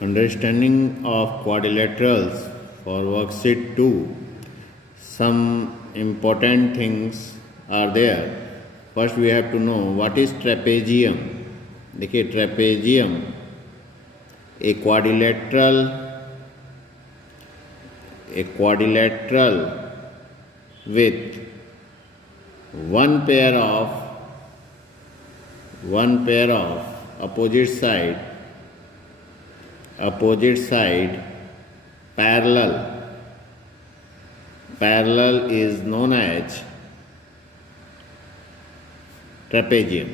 Understanding of quadrilaterals for worksheet 2. Some important things are there. First we have to know what is trapezium. देखिए trapezium a quadrilateral with one pair of opposite side parallel is known as trapezium.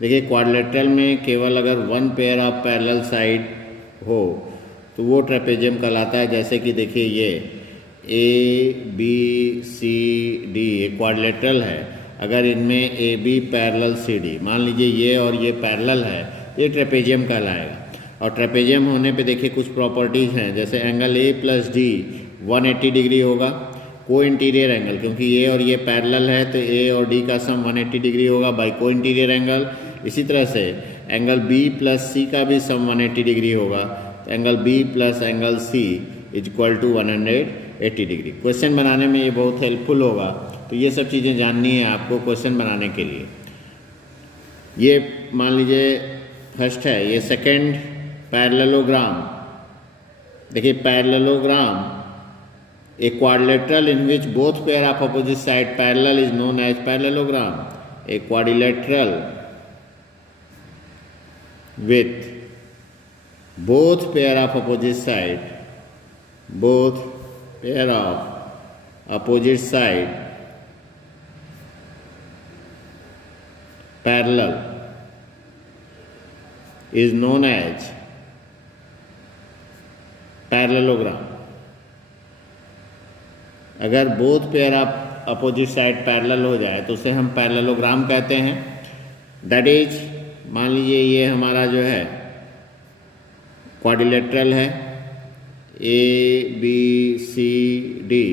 देखिए quadrilateral में केवल अगर one pair of parallel side हो तो वो trapezium कहलाता है. जैसे कि देखिए ये ए बी सी डी एक क्वाड्रिलेटरल है. अगर इनमें A B parallel C D मान लीजिए ये और ये पैरेलल है, ये ट्रेपेजियम कहलाएगा. और ट्रेपेजियम होने पे देखिए कुछ प्रॉपर्टीज़ हैं. जैसे angle A plus D 180 degree होगा. को इंटीरियर एंगल, क्योंकि ए और ये पैरेलल है तो ए और डी का सम 180 डिग्री होगा बाई को इंटीरियर एंगल. इसी तरह से एंगल बी प्लस सी का भी सम 180 डिग्री होगा. तो angle B plus angle C is equal to 180 degree. Question बनाने में ये बहुत हेल्पफुल होगा. तो ये सब चीज़ें जाननी है आपको क्वेश्चन बनाने के लिए. ये मान लीजिए फर्स्ट है, ये सेकेंड पैरेललोग्राम. देखिए parallelogram a quadrilateral in which both pair of opposite side parallel is known as parallelogram. A quadrilateral with both pair of opposite side parallel is known as parallelogram. अगर both pair of opposite side parallel हो जाए तो उसे हम parallelogram कहते हैं. That is मान लीजिए ये हमारा जो है क्वाड्रिलेटरल है A B C D.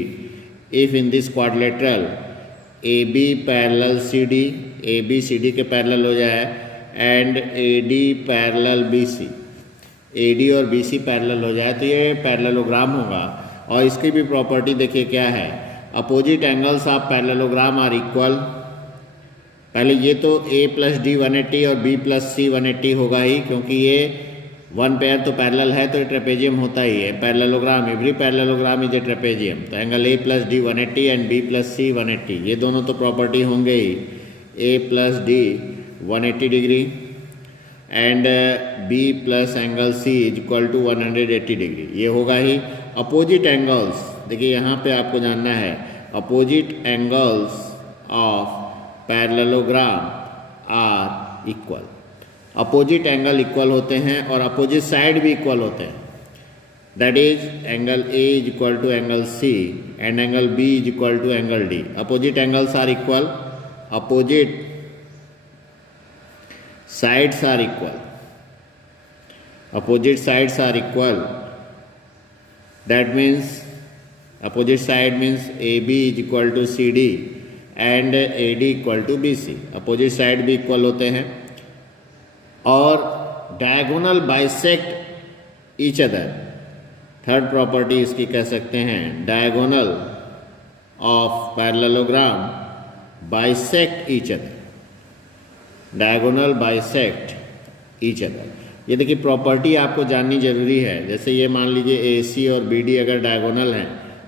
If in this quadrilateral A B parallel C D, A B C D के पैरेलल हो जाए and A D parallel B C, A D और बी सी पैरेलल हो जाए तो ये पैरेललोग्राम होगा. और इसकी भी प्रॉपर्टी देखिए क्या है, opposite angles of parallelogram are equal. पहले ये तो a प्लस डी 180 और b प्लस सी 180 होगा ही, क्योंकि ये वन पेयर तो पैरेलल है तो ट्रेपेजियम होता ही है. Parallelogram every parallelogram is a trapezium. तो angle a plus D 180 and b plus C 180 ये दोनों तो प्रॉपर्टी होंगे ही. a plus D 180 degree and b plus angle c is equal to 180 degree ये होगा ही. अपोजिट एंगल्स देखिए यहाँ पे आपको जानना है, opposite angles of parallelogram are equal. Opposite angle equal होते हैं और अपोजिट साइड भी इक्वल होते हैं. That is angle A is equal to angle C and angle B is equal to angle D. Opposite angles are equal, opposite sides are equal. Opposite sides are equal. That means opposite side means AB is equal to CD and AD equal to BC. Opposite side भी equal होते हैं और diagonal bisect each other. Third property इसकी कह सकते हैं, diagonal of parallelogram bisect each other. Diagonal bisect each other. ये देखिए प्रॉपर्टी आपको जाननी जरूरी है. जैसे ये मान लीजिए ए सी और बी डी अगर डायगोनल हैं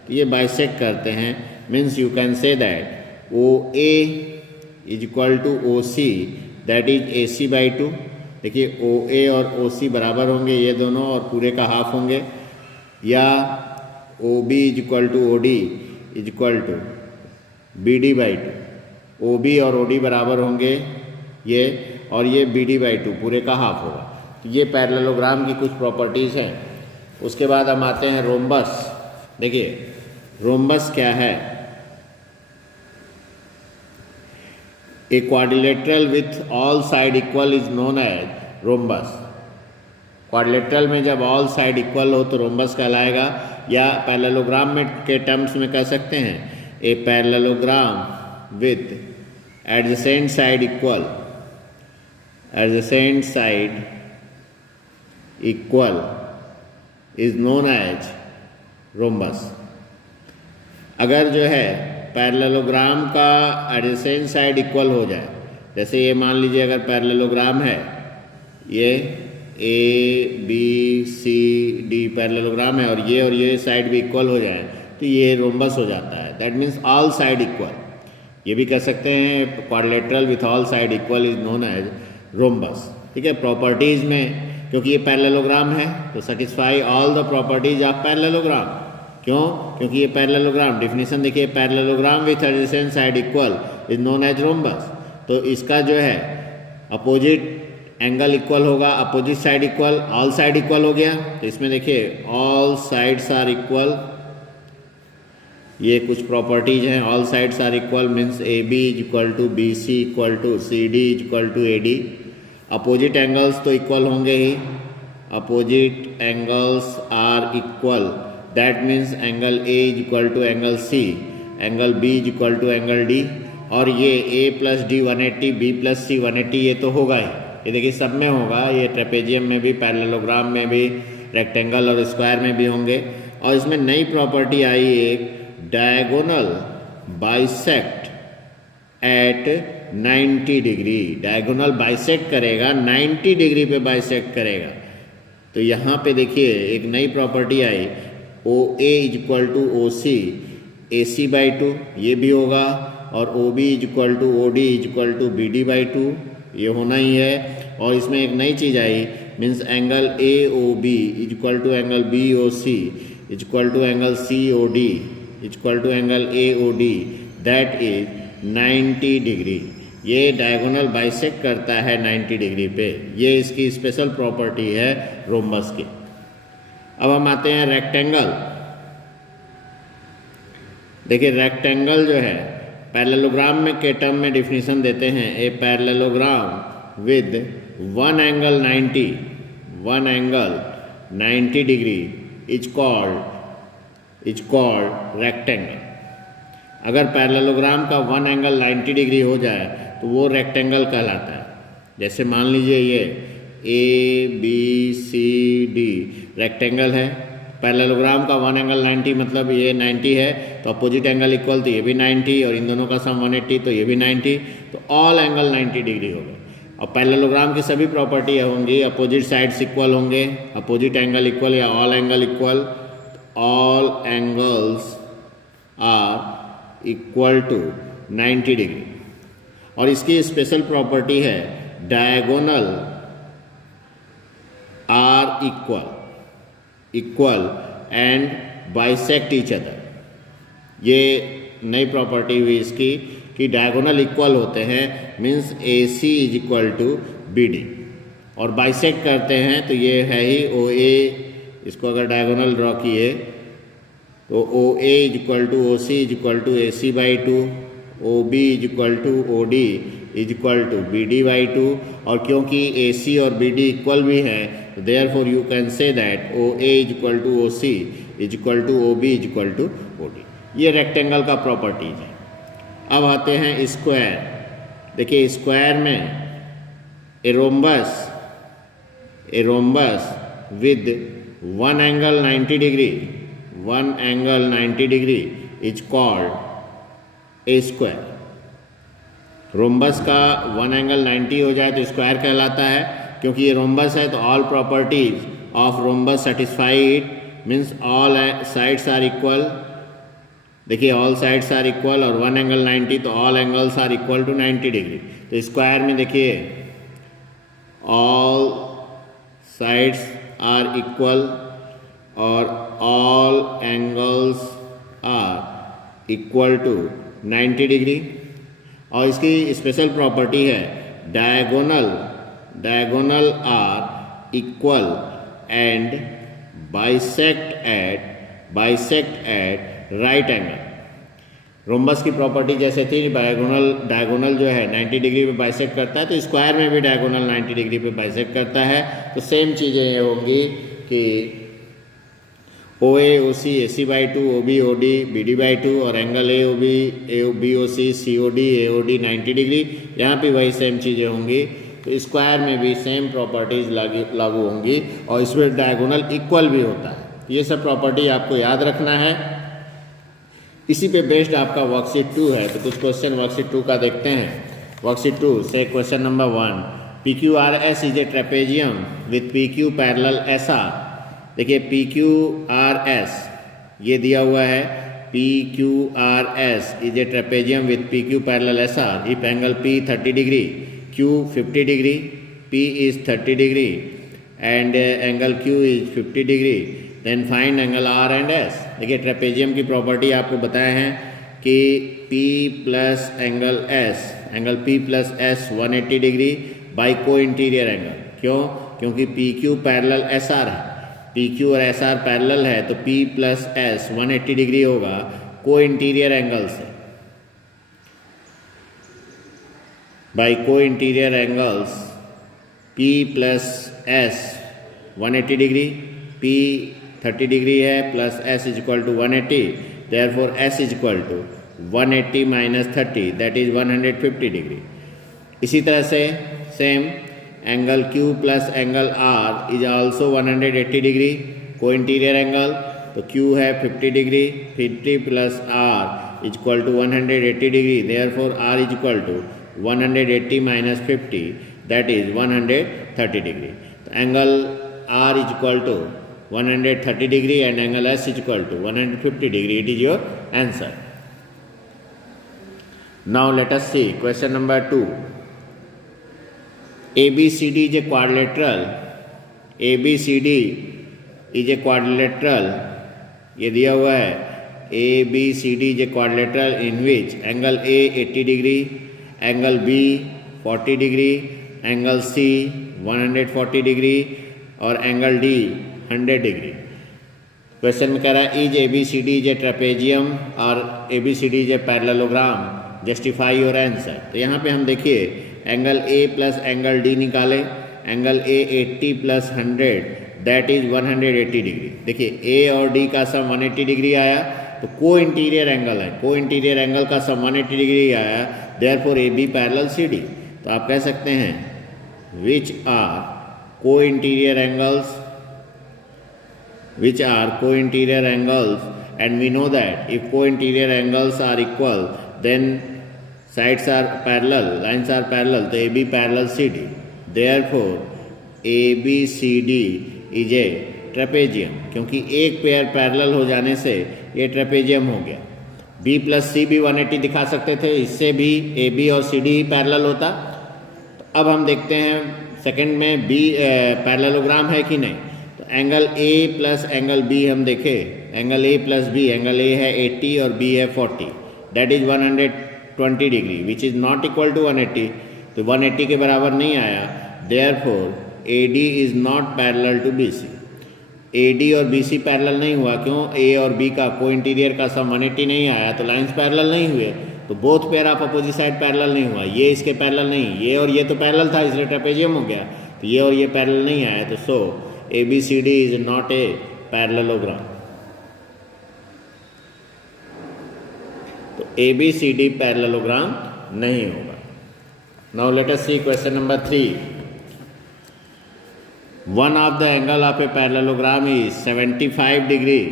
तो ये बाइसेक्ट करते हैं. Means you can say that O A is equal to O C, that is A C by 2. देखिए ओ ए और ओ सी बराबर होंगे ये दोनों और पूरे का हाफ होंगे. या O B is equal to O D is equal to B D by 2. O B और ओ डी बराबर होंगे ये, और ये बी डी बाई 2 पूरे का हाफ होगा. तो ये पैरेललोग्राम की कुछ प्रॉपर्टीज़ हैं. उसके बाद हम आते हैं रोम्बस. देखिए रोम्बस क्या है, a quadrilateral with all side equal is known as rhombus. Quadrilateral में जब ऑल साइड इक्वल हो तो रोम्बस कहलाएगा. या पैरेललोग्राम में के टर्म्स में कह सकते हैं a parallelogram with adjacent side equal is known as rhombus. अगर जो है पैरेललोग्राम का एडजेसेंट साइड इक्वल हो जाए, जैसे ये मान लीजिए अगर पैरेललोग्राम है, ये A B C D parallelogram है और ये साइड भी इक्वल हो जाए तो ये रोम्बस हो जाता है। That means all side equal. ये भी कह सकते हैं quadrilateral with all side equal is known as rhombus. ठीक है, प्रॉपर्टीज़ में क्योंकि ये पैरेललोग्राम है तो satisfy all the properties of parallelogram. क्यों? क्योंकि ये पैरेललोग्राम, डेफिनेशन देखिए, parallelogram with adjacent side equal is known as rhombus. तो इसका जो है अपोजिट एंगल इक्वल होगा, opposite side equal, all side equal हो गया। तो इसमें देखिए ऑल साइड्स आर इक्वल, ये कुछ प्रॉपर्टीज हैं। All sides are equal means A B is equal to B C equal to C D is equal to A D. Opposite angles तो equal होंगे ही, opposite angles are equal, that means angle A is equal to angle C, angle B is equal to angle D. और ये A plus D 180, B plus C 180, ये तो होगा ही, ये देखिए सब में होगा। ये ट्रेपेजियम में भी, पैरेललोग्राम में भी, रेक्टेंगल और स्क्वायर में भी होंगे। और इसमें नई प्रॉपर्टी आई एक, diagonal bisect at 90 degree. Diagonal bisect करेगा, 90 डिग्री पे बाइसेक्ट करेगा। तो यहाँ पे देखिए एक नई प्रॉपर्टी आई, O A is equal to O C A C by 2, ये भी होगा। और O B is equal to O D is equal to B D by 2, ये होना ही है। और इसमें एक नई चीज़ आई, means angle A O B is equal to angle B O C is equal to angle C O D is equal to angle A O D, that is 90 degree. ये डायगोनल बाइसेक्ट करता है 90 degree पे। ये इसकी special property है rhombus की। अब हम आते हैं रेक्टेंगल। देखिए रेक्टेंगल जो है पैरेललोग्राम में के टर्म में डिफिनीशन देते हैं, a parallelogram with one angle 90 degree is called rectangle. अगर पैरेललोग्राम का वन एंगल 90 डिग्री हो जाए तो वो रेक्टेंगल कहलाता है। जैसे मान लीजिए ये A B C D rectangle है, पैरेललोग्राम का वन एंगल 90 मतलब ये 90 है, तो अपोजिट एंगल इक्वल, तो ये भी 90 और इन दोनों का सम 180, तो ये भी 90, तो ऑल एंगल 90 डिग्री होगा। और पैरेललोग्राम की सभी प्रॉपर्टी होंगी, अपोजिट साइड्स इक्वल होंगे, अपोजिट एंगल इक्वल या all angle equal, all angles are equal to 90 degree. और इसकी स्पेशल प्रॉपर्टी है diagonal are equal and bisect each other. ये नई प्रॉपर्टी हुई इसकी कि डायगोनल इक्वल होते हैं, means A C is equal to B D, और बाइसेक्ट करते हैं तो ये है ही ओ ए। इसको अगर डायगोनल ड्रॉ किए तो O A is equal to O C is equal to A C by 2, O B is equal to O D is equal to B D by 2। और क्योंकि ए सी और बी डी इक्वल भी हैं, therefore you can say that OA is equal to OC is equal to OB is equal to OD। ये rectangle का properties है। अब आते हैं स्क्वायर। देखिए स्क्वायर में a rhombus with one angle 90 degree is called a square. Rhombus का one angle 90 हो जाए तो स्क्वायर कहलाता है। क्योंकि ये रोम्बस है तो all properties of rhombus satisfied, means all sides are equal. देखिए ऑल साइड्स आर इक्वल और वन एंगल 90, तो all angles are equal to 90 degree. तो स्क्वायर में देखिए ऑल साइड्स आर इक्वल और all angles are equal to 90 degree. और इसकी special property है diagonal are equal and bisect at right angle. Rhombus की प्रॉपर्टी जैसे थी, डायगोनल जो है 90 डिग्री पे बाइसेक्ट करता है, तो स्क्वायर में भी डायगोनल 90 डिग्री पे बाइसेक्ट करता है। तो सेम चीज़ें ये होंगी कि O A O C A C by 2, O B O D B D by 2, और angle A B O C C O D A O D 90 degree. यहाँ पे वही सेम चीज़ें होंगी। तो स्क्वायर में भी सेम प्रॉपर्टीज लागू होंगी और इसमें डायगोनल इक्वल भी होता है। ये सब प्रॉपर्टी आपको याद रखना है। इसी पे बेस्ड आपका वर्कशीट 2 है, तो कुछ क्वेश्चन वर्कशीट 2 का देखते हैं। वर्कशीट 2 से question number 1, PQRS is a trapezium with PQ parallel SR। देखिए PQRS ये दिया हुआ है, PQRS is a trapezium with PQ parallel SR if angle P 30 degree, Q 50 degree, P is 30 degree and angle Q is 50 डिग्री, then find angle R and S। देखिए trapezium की property आपको बताए हैं कि P plus angle S, angle P plus S 180 degree by co interior angle. क्यों? क्योंकि PQ parallel SR है, PQ और SR पैरेलल है, तो P प्लस S 180 डिग्री होगा को इंटीरियर एंगल से, by co interior angles P plus S 180 degree, P 30 degree है plus S is equal to 180, therefore S is equal to 180 minus 30 that is 150 degree. इसी तरह से same angle Q plus angle R is also 180 degree co interior angle, तो Q है 50 degree, 50 plus R is equal to 180 degree, therefore R is equal to 180 minus 50 that is 130 degree. तो angle R is equal to 130 degree and angle S is equal to 150 degree. It is your answer. Now let us see question number 2. ABCD is a quadrilateral. ABCD is a quadrilateral. ये दिया हुआ है ABCD is a quadrilateral in which angle A 80 degree, angle B 40 degree, angle C 140 degree और angle D 100 degree. Question में कह रहा है is ABCD is a trapezium और ABCD is a parallelogram, justify your answer. तो यहाँ पे हम देखिए angle A plus angle D निकाले, angle A 80 plus 100 that is 180 degree. देखिए A और D का सम 180 डिग्री आया, तो को इंटीरियर एंगल है, को इंटीरियर एंगल का सम 180 डिग्री आया, देयरफॉर AB पैरेलल CD। तो आप कह सकते हैं विच आर को interior angles, which are co-interior angles, and we know that if co-interior angles are equal then sides are parallel, lines are parallel, so AB parallel CD, therefore ABCD is a trapezium। क्योंकि एक pair parallel हो जाने से ये trapezium हो गया। B plus C भी 180 दिखा सकते थे, इससे भी AB और CD ही पैरेलल होता। तो अब हम देखते हैं सेकंड में B पैरेललोग्राम है कि नहीं। Angle A plus angle B हम देखें, angle A plus B, angle A है 80 और B है 40 that is 120 degree which is not equal to 180, तो 180 के बराबर नहीं आया, therefore AD is not parallel to BC। AD और BC पैरेलल नहीं हुआ, क्यों? A और B का को इंटीरियर का सम 180 नहीं आया, तो लाइंस पैरेलल नहीं हुए, तो both pair of opposite side parallel नहीं हुआ। ये इसके पैरेलल नहीं, ये और ये तो पैरेलल था इसलिए ट्रेपेजियम हो गया, तो ये और ये पैरेलल नहीं आया, तो सो ABCD is not a parallelogram। तो ABCD parallelogram नहीं होगा। Now let us see question number 3. One of the angle of a parallelogram is 75 degree.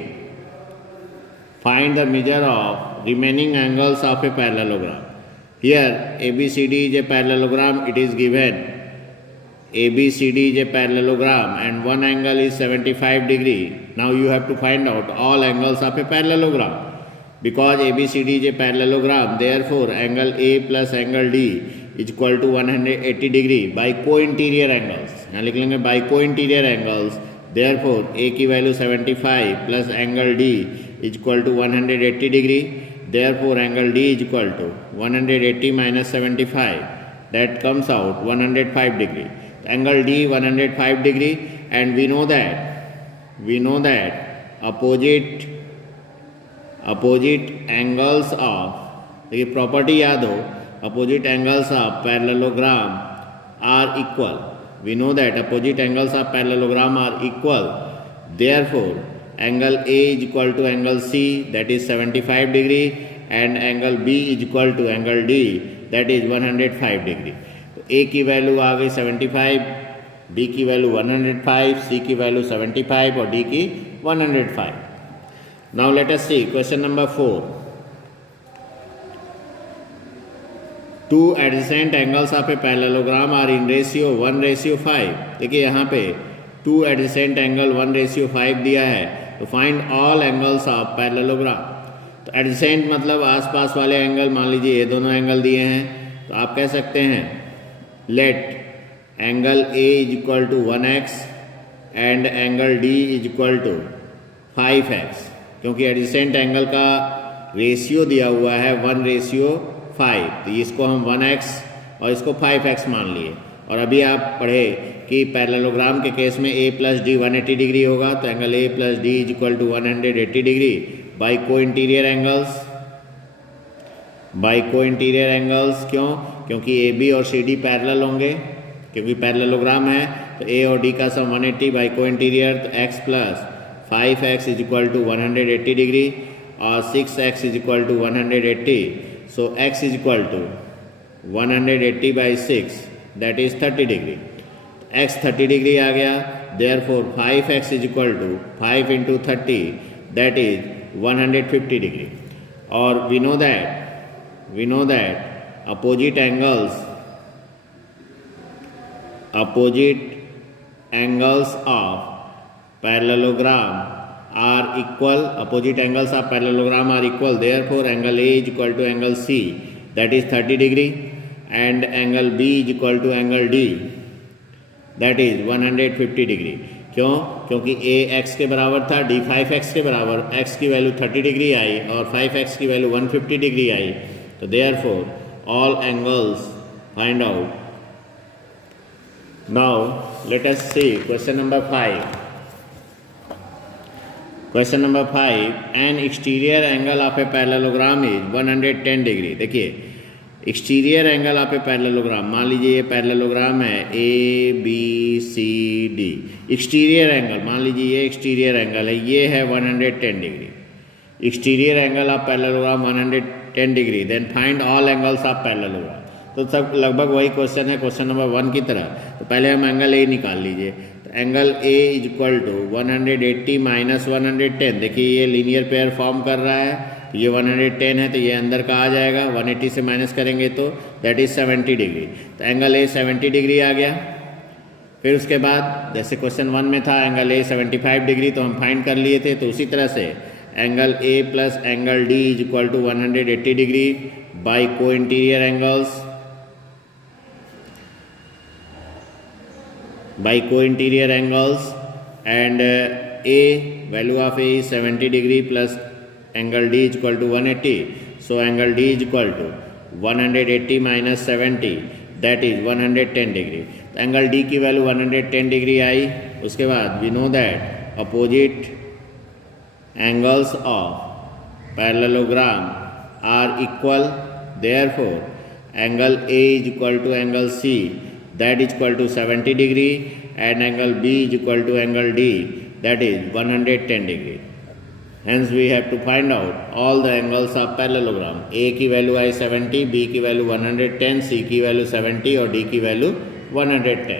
Find the measure of remaining angles of a parallelogram. Here ABCD is a parallelogram. It is given ABCD is a parallelogram and one angle is 75 degree. Now you have to find out all angles of a parallelogram. Because ABCD is a parallelogram, therefore angle A plus angle D is equal to 180 degree by co-interior angles. यहाँ लिख लेंगे by co-interior angles, therefore A की value 75 plus angle D is equal to 180 degree, therefore angle D is equal to 180 minus 75, that comes out 105 degree. Angle D 105 degree, and we know that opposite angles of, देखिए property याद हो, opposite angles of parallelogram are equal. We know that opposite angles of parallelogram are equal, therefore angle A is equal to angle C, that is 75 degree, and angle B is equal to angle D, that is 105 degree। A की value आ गई 75, B की value 105, C की value 75 और D की 105. Now let us see question number 4. Two adjacent angles of a parallelogram are in ratio 1:5. देखिए यहाँ पे 2 adjacent angle 1:5 दिया है, तो find all angles of parallelogram. तो एडजेसेंट मतलब आसपास वाले एंगल, मान लीजिए ये दोनों एंगल दिए हैं, तो आप कह सकते हैं let angle A is equal to 1x and angle D is equal to 5x, क्योंकि एडजेसेंट एंगल का रेशियो दिया हुआ है 1:5, तो इसको हम 1x और इसको 5x मान लिए। और अभी आप पढ़े कि पैरेललोग्राम के केस में a प्लस डी 180 डिग्री होगा, तो angle a plus D is equal to 180 degree by co interior angles, क्यों? क्योंकि ए बी और सी डी पैरेलल होंगे, क्योंकि पैरेललोग्राम है, तो ए और डी का सम 180 बाई को इंटीरियर, तो x plus 5x is equal to 180 degree और 6x is equal to 180, so x is equal to 180 by 6 that is 30 degree. x 30 degree आ गया, therefore 5x is equal to 5 into 30 that is 150 degree. और we know that opposite angles of parallelogram are equal, therefore angle A is equal to angle C, that is 30 degree, and angle B is equal to angle D, that is 150 degree। क्यों? क्योंकि a x के बराबर था, d 5x के बराबर, x की value 30 degree I और 5x की वैल्यू 150 डिग्री आई, तो therefore all angles find out. Now let us see question number 5। Question number 5, an exterior angle of a parallelogram is 110 degree. देखिए exterior angle of a parallelogram, मान लीजिए ये parallelogram है A B C D, exterior angle मान लीजिए ये exterior angle है, ये है 110 degree. Exterior angle of parallelogram 110 degree, then find all angles of parallelogram. तो सब लगभग वही क्वेश्चन है क्वेश्चन नंबर 1 की तरह। तो पहले हम एंगल ए निकाल लीजिए, तो angle A is equal to 180 minus 110, देखिए ये लीनियर पेयर फॉर्म कर रहा है, तो ये 110 है, तो ये अंदर का आ जाएगा, 180 से माइनस करेंगे तो दैट इज 70 डिग्री। तो एंगल ए 70 डिग्री आ गया। फिर उसके बाद जैसे क्वेश्चन 1 में था एंगल ए 75 डिग्री, तो हम फाइंड कर लिए थे, तो उसी तरह से angle A plus angle D is equal to 180 degree by co interior angles, and a value of A is 70 degree plus angle D is equal to 180, so angle D is equal to 180 minus 70 that is 110 degree. तो angle D की value 110 degree आई। उसके बाद we know that opposite angles of parallelogram are equal, therefore angle A is equal to angle C that is equal to 70 degree and angle B is equal to angle D that is 110 degree. Hence we have to find out all the angles of parallelogram. A की value आई 70, B की value 110, C की value 70 और D की value 110।